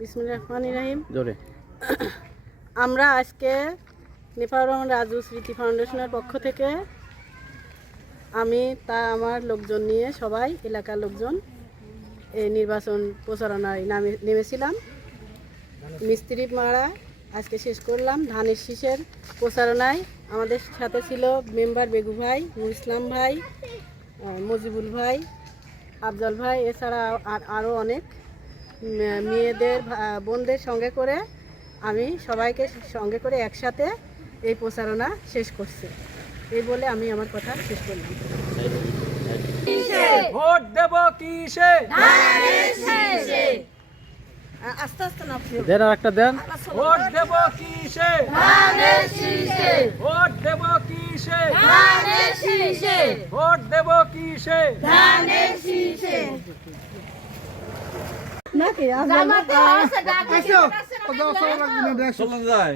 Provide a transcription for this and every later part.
বিসমিল্লাহির রহমানির রহিম। জোরে। আমরা আজকে নিফাউর রহমান রাজু স্মৃতি ফাউন্ডেশনের পক্ষ থেকে আমি আমার লোকজন নিয়ে সবাই এলাকার লোকজন এই নির্বাচন প্রচারণায় নেমেছিলাম। মিস্ত্রি মারা আজকে শেষ করলাম। ধানের শীষের প্রচারণায় আমাদের সাথে ছিল মেম্বার বেগু ভাই, নুর ইসলাম ভাই, মজিবুল ভাই, আফজল ভাই, এছাড়া আরও অনেক মেয়েদের বোনদের সঙ্গে করে আমি সবাইকে সঙ্গে করে একসাথে এই প্রচারণা শেষ করছি। এই বলে আমি আমার কথা শেষ করলাম। ভোট দেব কিসে? আস্তে আস্তে না দেন আর একটা দেন। ভোট দেব কিসে? ভোট দেব কিসে? ভোট দেব কিসে? নাকি চলুন যায়।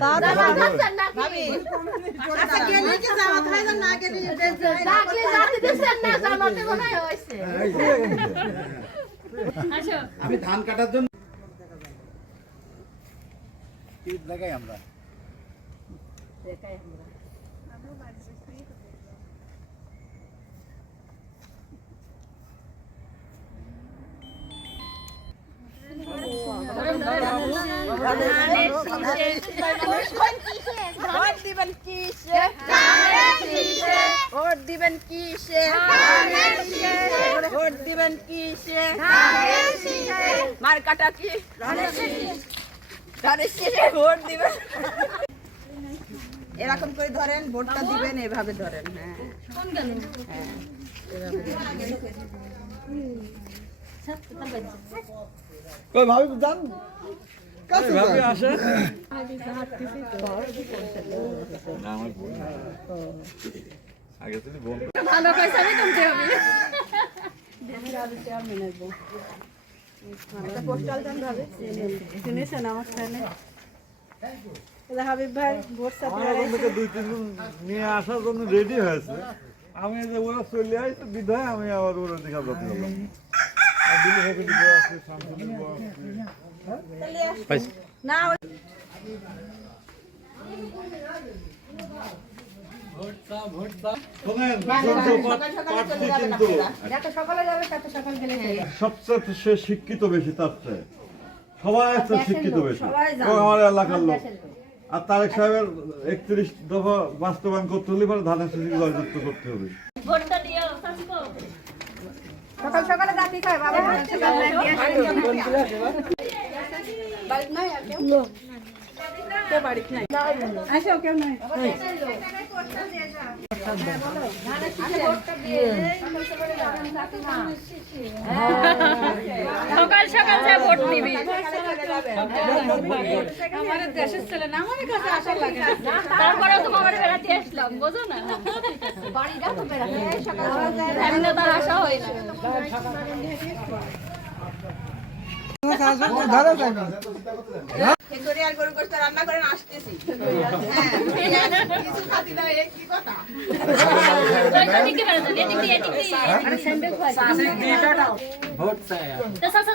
আমি ধান কাটার জন্য দেখাই আমরা ভোট দিবেন কিসে? ভোট দিবেন কিসে? ভোট দিবেন কিসে? মার্কাটা কি? ধানের শীষে ভোট দিবেন। এরকম করে ধরেন, ভোটটা দিবেন এভাবে ধরেন। হ্যাঁ, কই ভাবি জান কাছে ভাবি আসে আগে তুমি বোন ভালো পয়সা কমতে হবে। পোস্টাল দেন ভাবে শুনেছেন আমার চ্যানেলে হাবিব ভাই ভোট আমাকে দুই তিন দিন নিয়ে আসার জন্য রেডি হয়েছে। আমি যে ওরা চলে আসছে বিধায় আমি আবার ওরা দেখা যাতে গেলাম দিল্লি থেকে দিব আছে শামসুল দিব আছে না সবচেয়ে সে শিক্ষিত বেশি তার চেয়ে সবাই শিক্ষিত বেশি আমার এলাকার লোক। আর তারেক সাহেবের 31 দফা বাস্তবায়ন করতে হলে পরে ধানের শীষ জয়যুক্ত করতে হবে। সকাল সকালে দাঁতি খায় বাবা। কেউ বাড়িতে নাই, আসো কেউ নাই। সকাল সকাল যা ভোট দিবি। আমাদের দেশের ছেলে না, আমার কাছে আশা লাগে। তারপরে তো আমার বেড়াতে আসলাম, বোঝো না? বাড়িটা তো বেড়াতে এমনি তার আশা হয় না। রান্না করে আসতেছি।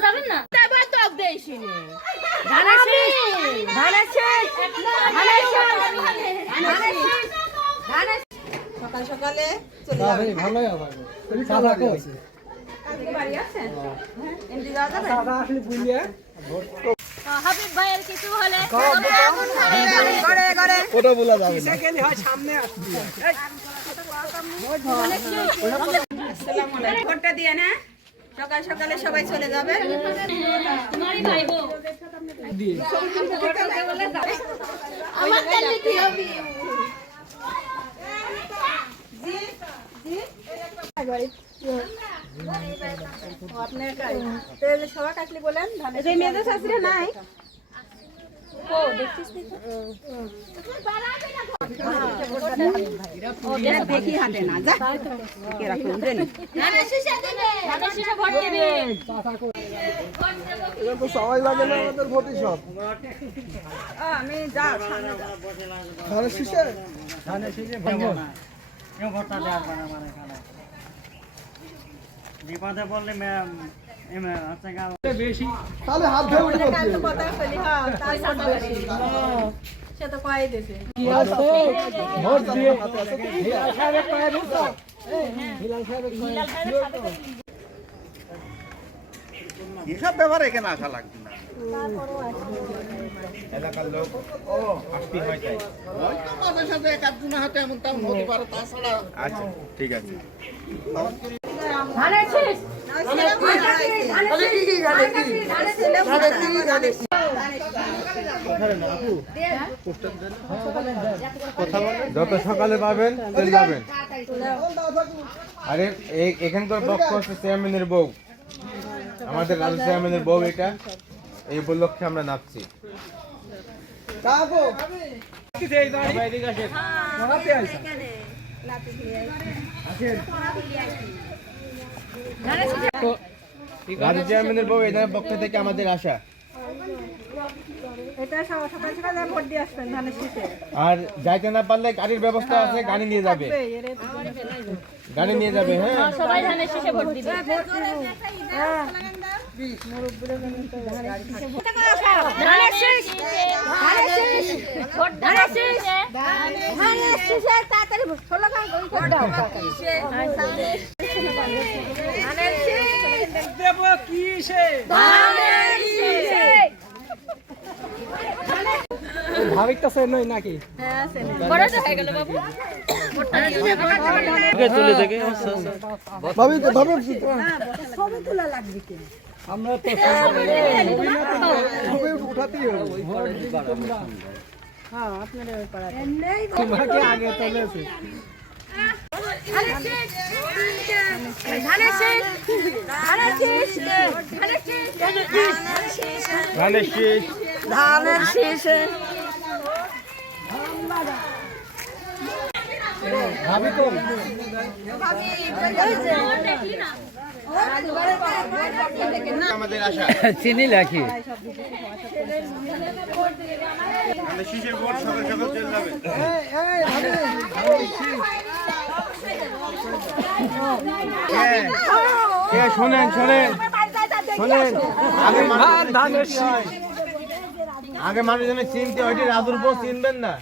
যাবেন না সকাল সকালে চলে যাবে। ভালোই হবে বাড়ি আছে এমনি যাওয়া যাবে। হাবিব ভাইয়ের কিছু হলে ওটা বলা যাবে না। ভোটটা দিয়ে না সকাল সকালে সবাই চলে যাবে। তোমারই ভাই বউ আমার তেলে কি হবে? আপনার সবাই কাটলি বলেন মেয়েদের শাশুড়ি নাই। দেখি হাঁটে না যা সবাই লাগে না আমাদের ভোটই সব আমি যা ধানের শীষে বিপদে পড়লে তাহলে হাত ধরে উঠে কাল তো কথা কইলি হ্যাঁ তার ভোট বেশি সে তো কয় দিছে কি আছে ভোট দিয়ে হিলাল সাহেব কয় দিছো হিলাল সাহেব এসব ব্যাপারে এখানে আসা লাগবে না। এলাকার লোক আসতে হয় তাই। হয়তো মাঝে সাথে এক আধজনে হয়তো এমন তেমন হতে পারে, তাছাড়া আচ্ছা ঠিক আছে। যত সকালে পাবেন তেল যাবেন। আরে এখানকার পক্ষ হচ্ছে চেয়ারম্যানের বউ, আমাদের রাজু চেয়ারম্যানের বউ, এটা এই উপলক্ষে আমরা নাচছি। কাকু রাজু চেয়ারম্যানের বউ এদের পক্ষ থেকে আমাদের আশা। এটা সকাল সকাল ভোট দিয়ে আসবেন ধানের শীষে আর যাইতে না পারলে গাড়ির ব্যবস্থা আছে, গাড়ি নিয়ে যাবে, গাড়ি নিয়ে যাবে। হ্যাঁ সবাই ধানের শীষে ভোট দিবে। ধানের শীষ, ভোট ধানের শীষে, ধানের শীষে তাড়াতাড়ি স্লোগান ভোট দাও। ধানের শীষ দেব কিসে ধানের শীষে। ভাবিকতাছে নই নাকি বড় তো হয়ে গেল বাবু। ভাবি ভাবি আমরা তো সবাই উঠাতেই হবে হ্যাঁ আপনাদের ওই পাড়া তোমাকে আগে তুলেছে ধানের শীষ, ধানের শীষ, ধানের শীষ, ধানের শীষ, ধানের শীষ, ধানের শীষে। ভাবি তো আমাদের আশা। চিনি লাখি ধানের শীষের ভোট সকাল সকাল চলে যাবে। শোনেন শোনেন শোনেন, আগে মানুষজনের চিনতে হয়, রাজুর বউ চিনবেন না,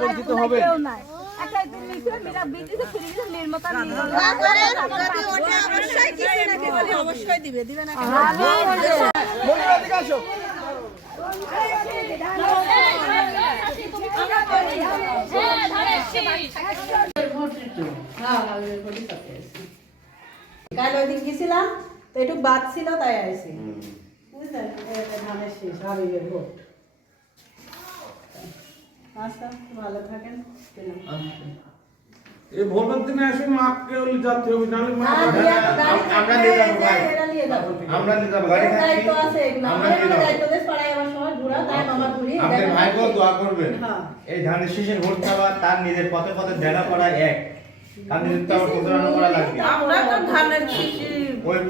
পরিচিত হবে। অবশ্যই দিবে দিবে না কাল ওই দিন গেছিলাম তো একটু বাদ ছিল তাই আইছি বুঝলেন এটা ধানের শীষ হাবিবের ভোট আচ্ছা ভালো থাকেন এই ভোটের দিনে এসে মাপকে ওই যাত্রী হবে নাহলে মা আমরা নিয়ে যাবো ভাই, আমরা নিয়ে যাবো, গাড়ি থাকবে, দায়িত্ব আছে এগুলো আমরা আমার নিয়ে যাবো। দায়িত্ব দেশ পাড়ায় আমার সময় ঘোরা তাই মামা ঘুরি আমাদের ভাইকেও দোয়া করবেন। হ্যাঁ। এই ধানের শীষের ভোট দেওয়া তার নিজের পথে পথে দেনা করা এক, তার নিজের তো আবার প্রচারণা করা লাগবে। আমরা তো ধানের শীষ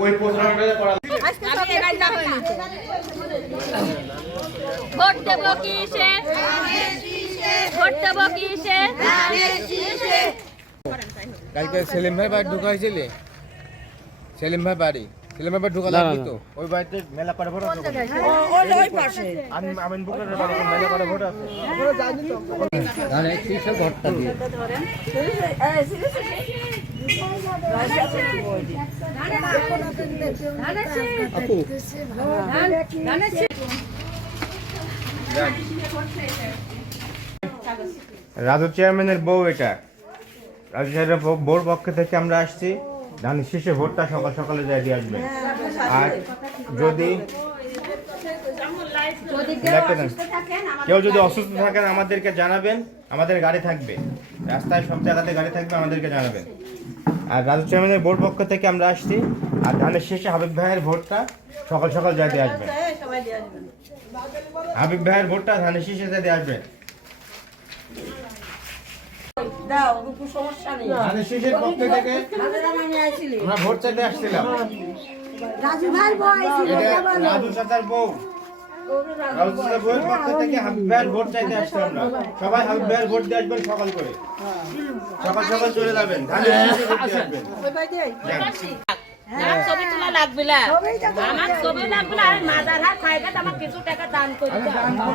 ওই প্রচারণাটা করা লাগবে। আজকে সবে রান্না হয়নি ভোট দেব কিসে, ভোট দেব কিসে, কালকে সেলিম ভাই বাড়ি ঢুকাইছিলে, সেলিম ভাই বাড়ি, সেলিম ভাই বাড়ি ঢুকা লাগবে তো, ওই বাড়িতে মেলা করে ভোট আছে। ওই পাশে আমিন বুকের বাড়িতে মেলা করে ভোট আছে। রাজু চেয়ারম্যানের বউ এটা, রাজু চেয়ারম্যানের বউর পক্ষ থেকে আমরা আসছি, ধানের শীষে ভোটটা সকাল সকালে যাই দিয়ে আসবেন। আর যদি কেউ যদি অসুস্থ থাকেন আমাদেরকে জানাবেন, আমাদের গাড়ি থাকবে, রাস্তায় সব জায়গাতে গাড়ি থাকবে, আমাদেরকে জানাবেন। আর রাজু চেয়ারম্যানের বোর্ড পক্ষ থেকে আমরা আসছি, আর ধানের শেষে হাবিব ভাইয়ের ভোটটা সকাল সকাল যাই দিয়ে আসবেন। সবাই দিয়ে আসবেন হাবিব ভাইয়ের ভোটটা ধানের শীষে যাই দিয়ে আসবেন। দাও রূপু সমস্যা নেই ধানের শীষের পক্ষ থেকে আমরা ভোট চাইতে আসছিলাম। রাজু ভাই বই এটা রাজু চাচার বউ, রাজুচা বইয়ের পক্ষ থেকে হাবিব ভাইয়ের ভোট চাইতে আসছি আমরা। সবাই হাবিব ভাইয়ের ভোট দিয়ে আসবেন সকাল করে। সকাল সকাল চলে যাবেন। ধানের শীষে ভোট দিয়ে আসবেন। আমার ছবি তোলা লাগবে না আমার ছবি লাগবে না আর মাজার হাত খাইবে আমার কিছু টাকা দান করে দাও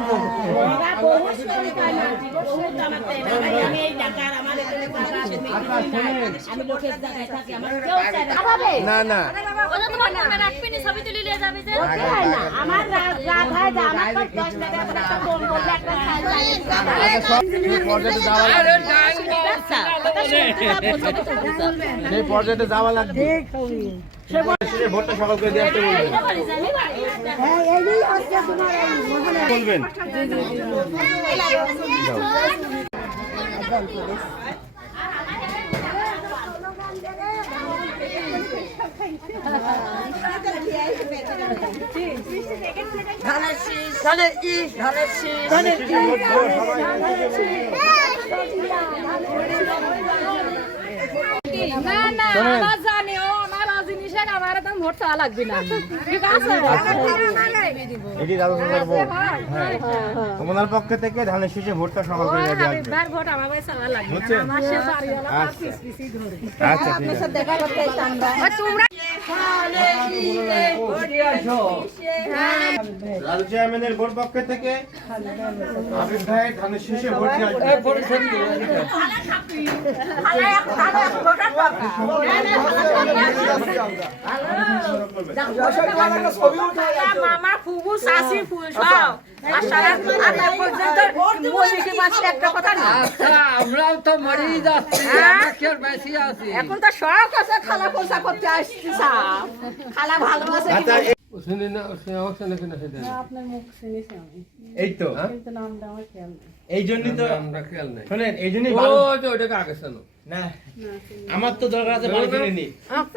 ওরা বহুত করে খায় না বহুত আমার দেয় না ভাই, আমি এই টাকার আমার এখানে টাকা আছে আমি লোকের জায়গায় থাকি আমার কেউ চায় না খাবে না না ওরা তোমার মনে রাখবে না ছবি তুলে নিয়ে যাবে যে হয় না আমার রাত হয় না আমার তো 10 টাকা করে একটা ফোন করলে একটা খাই যায় সেই পর্যায়ে যাওয়া লাগবে। শীষে ভোটটা সকাল করে দিয়ে আসতে বলবেন। বলবেন না না আমার জানি ও আমার জিনিসের আমার তো ভোট চাওয়া লাগবে না ঠিক আছে এটি রাজুচার ভোট। হ্যাঁ ওনার পক্ষ থেকে ধানের শীষে ভোটটা সকাল করে দিয়ে আসবেন। বার ভোট আমার ভাই চাওয়া লাগবে বুঝছেন? আমার সে বাড়িওয়ালা আচ্ছা পিছি ধরে আচ্ছা ঠিক আছে। দেখা করতে আমরা তোমরা রাজু চেয়ারম্যানের ভোট পক্ষ থেকে হাবিব ভাই ধানের শীষে ভোট দিয়ে আসবেন। মামা ফুবু শাশি ফুল সব আর সারা আটা পর্যন্ত বলিতে পারছি একটা কথা না আমরাও তো মরি যাচ্ছি আমরা কি আর বেশি আছি এখন তো শখ আছে খালা পোষা করতে আসছি সব খালা ভালোবাসে আচ্ছা শুনি না শুনে কিনা সেটা আপনার মুখ শুনেছি আমি, এই তো কিন্তু নামটা আমার খেয়াল নেই। এই জন্যই তো আমরা খেয়াল নাই শোনেন এই জন্যই ও ভালো তো ওটাকে আগে শোনো না আমার তো দরকার আছে ভালো জেনে নি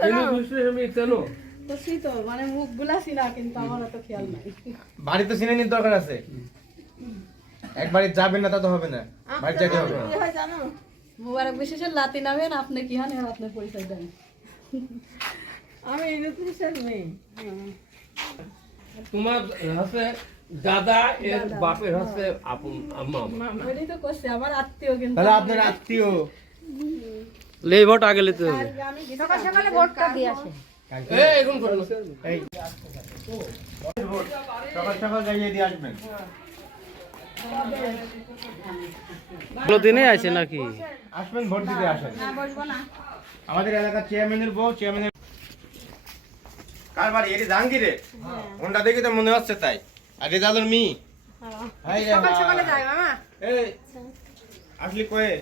তুমি বুঝলে আমি চেনো তো তো মানে মুখগুলা চিনা, কিন্তু আমার অত খেয়াল নাই। বাড়ি তো চিনে নিতে দরকার আছে একবারে যাবেন না তা তো হবে না বাড়ি যেতে হবে কি হয় জানো, মুবারক বিশেষের লাতি নামেন, আপনি কি হন আর আপনার পরিচয় দেন। আমি ইউনিভার্সিটির মেয়ে। তোমার হচ্ছে দাদা এর বাপের হচ্ছে আপন মামা ওইটাই তো করছে আমার আত্মীয়, কিন্তু তাহলে আপনার আত্মীয় লেই ভোট আগে লিতে হবে আমি সকাল সকালে ভোটটা দিয়ে আসে এই এখন করো না এই ভোট সকাল সকাল যাইয়ে দিয়ে আসবেন ভালো দিনে আছে নাকি আসবেন ভোট দিতে আসেন আমাদের এলাকার চেয়ারম্যানের বউ চেয়ারম্যানের কার বাড়ি এটি জাহাঙ্গীরে ওনটা দেখে তো মনে হচ্ছে তাই আর রেজালের মি সকাল সকালে যাই মামা এই আসলি কয়ে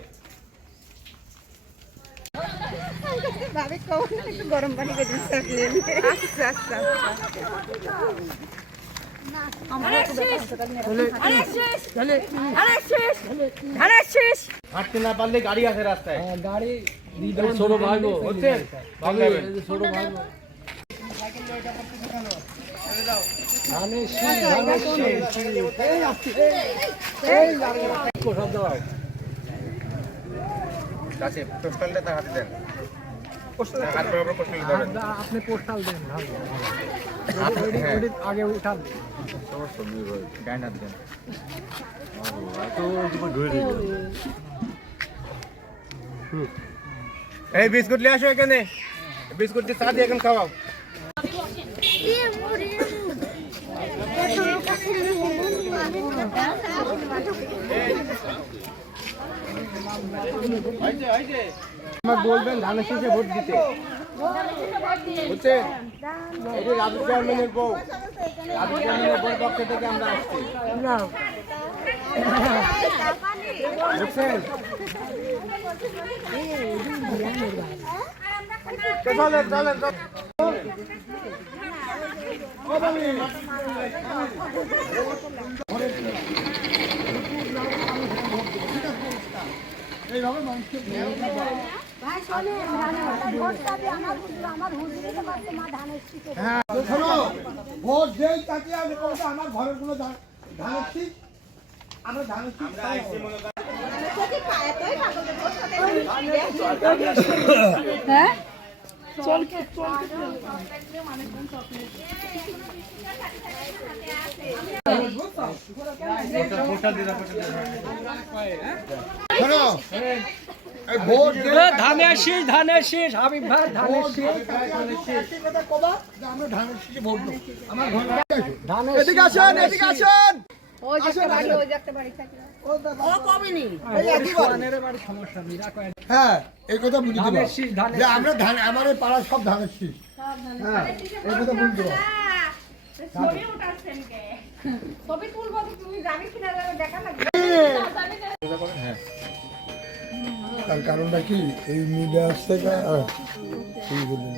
হাঁটতে না পারলে গাড়ি আছে রাস্তায় গাড়ি ছোট ভাই হচ্ছে ভালো যাবেন ছোট ভাই কাছে পোস্টালটা তার হাতে দেন হাত বরাবর পোস্টাল ধরেন আপনি পোস্টাল দেন হ্যাঁ আগে উঠান গায়ে হাত দেন এই বিস্কুট নিয়ে আসো এখানে বিস্কুট দিয়ে চা দিয়ে এখন খাওয়াও আমার বলবেন ধানের শীষে ভোট দিতে বুঝছেন এটি রাজু চেয়ারম্যানের বউ রাজু চেয়ারম্যানের বউর পক্ষ থেকে আমরা আসছি বুঝছেন চলেন চলেন ভোট দেই তাকে আমি বলবো আমার ঘরের কোনো ধানের শীষ আমরা ধানের শীষ হ্যাঁ চল শোনো, এই ভোট ধানের শীষ হাবিব ভাই ধানের শীষ কথা কবা যে আমরা ধানের শীষে ভোট দেবো। আমার ঘরে আসো। ধানের এদিকে আসেন, এদিকে আসেন। ওই যে একটা বাড়ি, ওই যে একটা বাড়ি থাকে। ও কমেনি এই একই বাড়ি। ধানের বাড়ি সমস্যা নেই রাখো হ্যাঁ, এই কথা বুঝতে ধানের পারো শীষ, ধানের যে আমরা ধান, আমার এই পাড়ার সব ধানের শীষ। হ্যাঁ, এই কথা বুঝতে পারো। ছবি তুলবো তো তুমি যাবে কিনা দেখা লাগবে। তার কারণটা কি এই মিডিয়া আসছে এই বলুন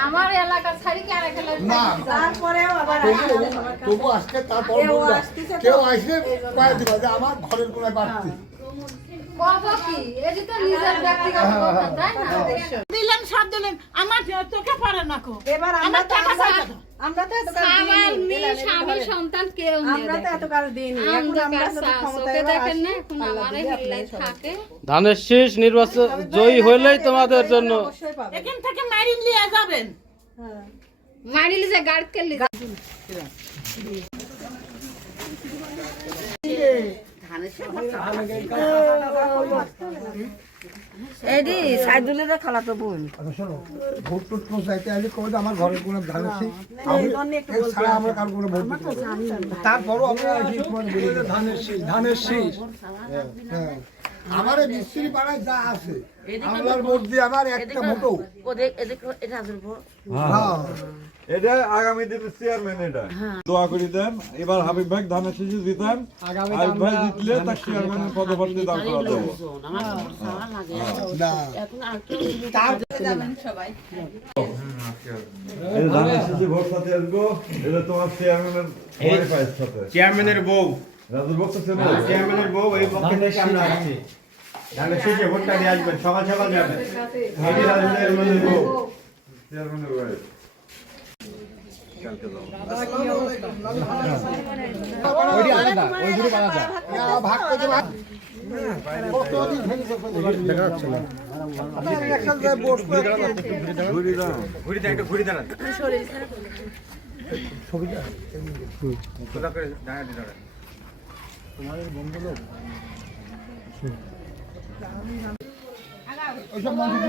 আমার এলাকার ছাড়ি কি আর একটা না তারপরেও আবার তবু আজকে তারপর কেউ আসলে কয়ে দিবা যে আমার ঘরের কোনায় বাড়তি কথা কি এটি তো নিজের ব্যক্তিগত কথা তাই না দিলেন সব দিলেন আমার চোখে পড়ে না কো এবার আমরা তো আমরা তো এত কাজ আমার দিইনি। মেয়ে স্বামী সন্তান কেউ নেই আমরা তো এত কাজ দিইনি এখন আমরা যদি ক্ষমতায় দেখেন না আসি, এখন আল্লাহ আমার দিলে হিল্লাই আপনারাই থাকে ধানের শীষ নির্বাচন জয়ী হইলেই তোমাদের জন্য অবশ্যই পাবেন। এখান থেকে মারি নিয়ে যাবেন হ্যাঁ। মারিলি যে গার্ড কেলি এডি সাইদুলের খালাতো বোন শোনো ভোট টোট কোনো চাইতে আসলে কবে আমার ঘরের কোনো ধানের শীষ ছাড়া আমরা কারো কোনো ভোট দিতে পারি না। তারপরও আমরা ধানের শীষ হ্যাঁ, আমার এই মিস্ত্রি পাড়ায় যা আছে আমার ভোট দিয়ে আমার একটা ভোটও হ্যাঁ এটা আগামী দিনের চেয়ারম্যান এটা দোয়া করি দেন এবার হাবিব ভাই ধানের শীষে জিতেন হাবিব ভাই জিতলে তার চেয়ারম্যানের পদপ্রার্থী দান করা দেবো না এই ধানের শীষে ভোট সাথে আসবো এটা তোমার চেয়ারম্যানের ওয়াইফের সাথে চেয়ারম্যানের বউ রাজুর বক্তা ছিল চেয়ারম্যানের বউ এই পক্ষে থেকে আমরা আসছি ধানের শীষে ভোটটা দিয়ে আসবেন সকাল সকাল যাবেন এই রাজুর চেয়ারম্যানের বউ চেয়ারম্যানের ওয়াইফ ওইটি আলাদা ওই দুটো আলাদা ভাগ করতে ভাগ ঘুরি দেন একটু ঘুরি দেন ছবিটা সোজা করে দাঁড়াতে দাঁড়ান ওইসব মানুষ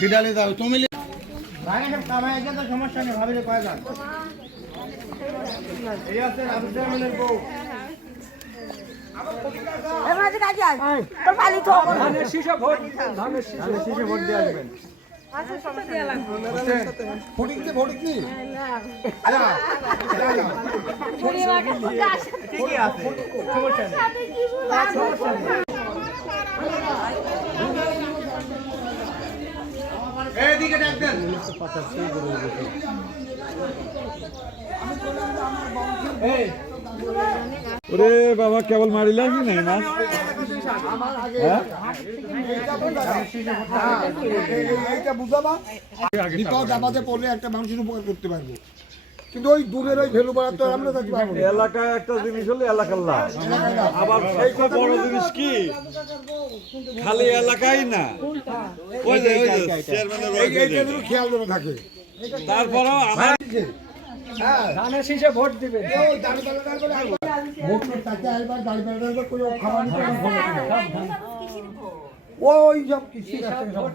কিডালে দাও তুমি ভাই সব কামাই আছে তো সমস্যা নেই ভাবিলে কয় যান এই আছে রাজু চেয়ারম্যানের বউ ধানের শীষে ভোট ধানের শীষে ভোট দিয়ে আসবেন ফটিক নি ফটিক নি ঠিকই আছে সমস্যা নেই এইদিকে ডাক দেন ওরে বাবা কেবল মারিলে কি নাই না এইটা বুঝাবা বিপদ আপদে পড়লে একটা মানুষের উপকার করতে পারবো কিন্তু ওই দূরের ওই ভ্যালু বাড়াতে তো আমরা দেখতে পারবো না। এলাকায় একটা জিনিস হলে এলাকার লাভ আবার সেই বড় জিনিস কি খালি এলাকায় না ওই যে চেয়ারম্যানের এই এইটা যেন খেয়াল যেন থাকে তারপরও আমার হ্যাঁ ধানের শীষে ভোট দিবেন ওই দাঁড়ি পাল্লা করে ভোট করতে তাকে আইবার দাঁড়ি পাল্লা করে খাবার নিতে ওই সব কিছু আছে সব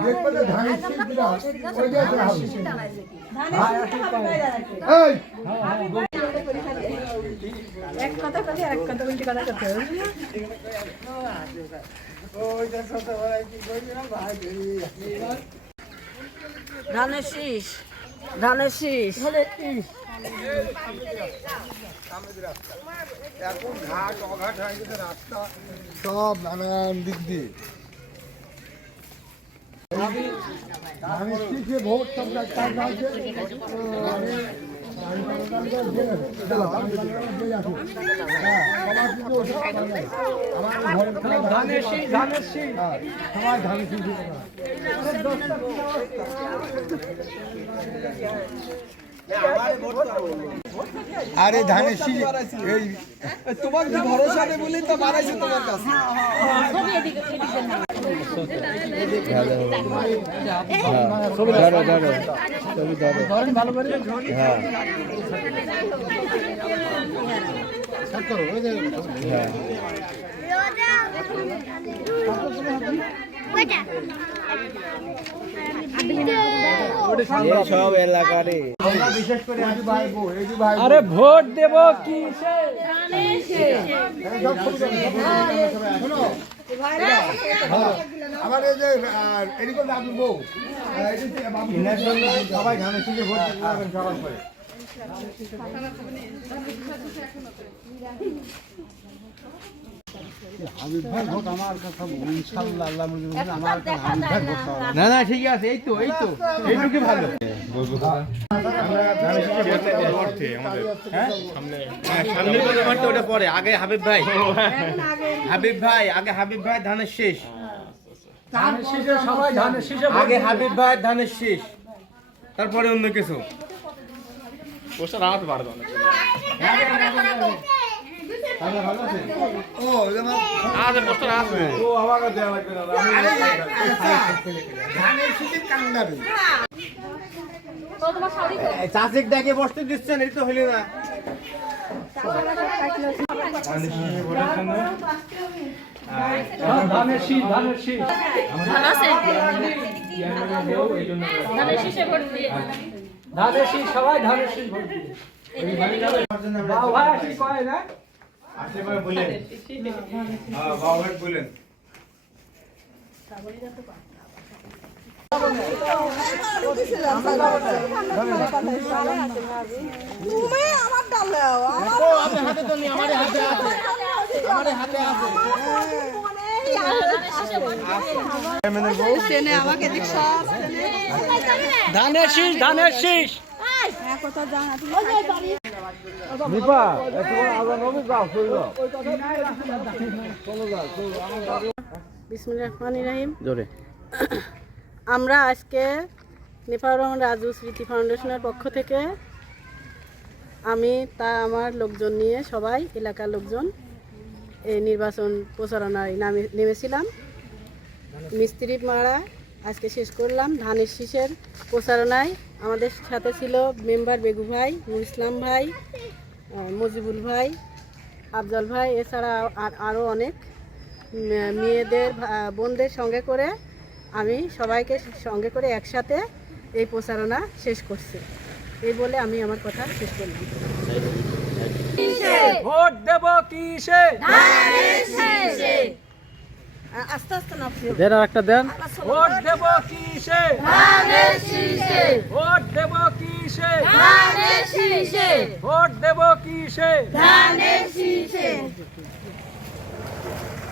দেখবে যে ধানের শীষ দিলা ওই যে হবে এই এক কথা বলি আর এক কথা উল্টি কথা করতে হবে ধানের শীষ ধানের শীষ এখন ঘাট অঘাট হয়ে গেছে রাস্তা সব নানান দিক দিয়ে ধানের শীষে ভোট সব কাজ আছে ধানের শীষ সবাই ধানের শীষ আরে ধানের শীষ এই তোমার কি ভরসা নেই বলেই তো বাড়াইছে তোমার কাছে। সব এলাকারই আমরা বিশেষ করে এই যে ভাই বউ, এই যে ভাই বউ। আরে ভোট দেব কি শোনো, আমার এই যে এদিকে রাজু বউ, এদিকে বাবু। এনার জন্য সবাই ধানের শীষে ভোট দিতে পারবেন সবার করে। না না ঠিক আছে, এই তো এইটুকু ভালো। আমরা ধানের শীষে ভোট দিতে পারছি আমাদের, হ্যাঁ? সামনের কথা মারতে ওটা পরে, আগে হাবিব ভাই ধানের শীষ, ধানের শীষে সবাই ধানের শীষে আগে হাবিব ভাই ধানের শীষ, তারপরে অন্য কিছু। ও যেমন ও আমাকে দেওয়া লাগবে না, ধানের শীষের কান্দাবে। চাষিক ডাকে বসতে দিচ্ছেন, এই তো হইল না। ধানের শীষ সবাই ধানের শীষ ভোট দিবে। বাবু ভাই আসি কয় না আশেপাশে বলেন, বাবু ভাই বলেন। ধানের শীষ বিসমিল্লাহির রহমানির রহিম। জোরে আমরা আজকে নিফাউর রহমান রাজু স্মৃতি ফাউন্ডেশনের পক্ষ থেকে আমি আমার লোকজন নিয়ে সবাই এলাকার লোকজন এই নির্বাচন প্রচারণায় নেমেছিলাম। মিস্ত্রি মারা আজকে শেষ করলাম। ধানের শীষের প্রচারণায় আমাদের সাথে ছিল মেম্বার বেগু ভাই, নুর ইসলাম ভাই, মজিবুল ভাই, আফজল ভাই, এছাড়া আরও অনেক মেয়েদের বোনদের সঙ্গে করে আমি সবাইকে সঙ্গে করে একসাথে এই প্রচারণা শেষ করছি। এই বলে আমি আমার কথা শেষ করলাম। ভোট দেব কিসে আস্তে আস্তে না দেন আর একটা দেন। ভোট দেব কিসে ভোট দেব কিসে ভোট দেব কিসে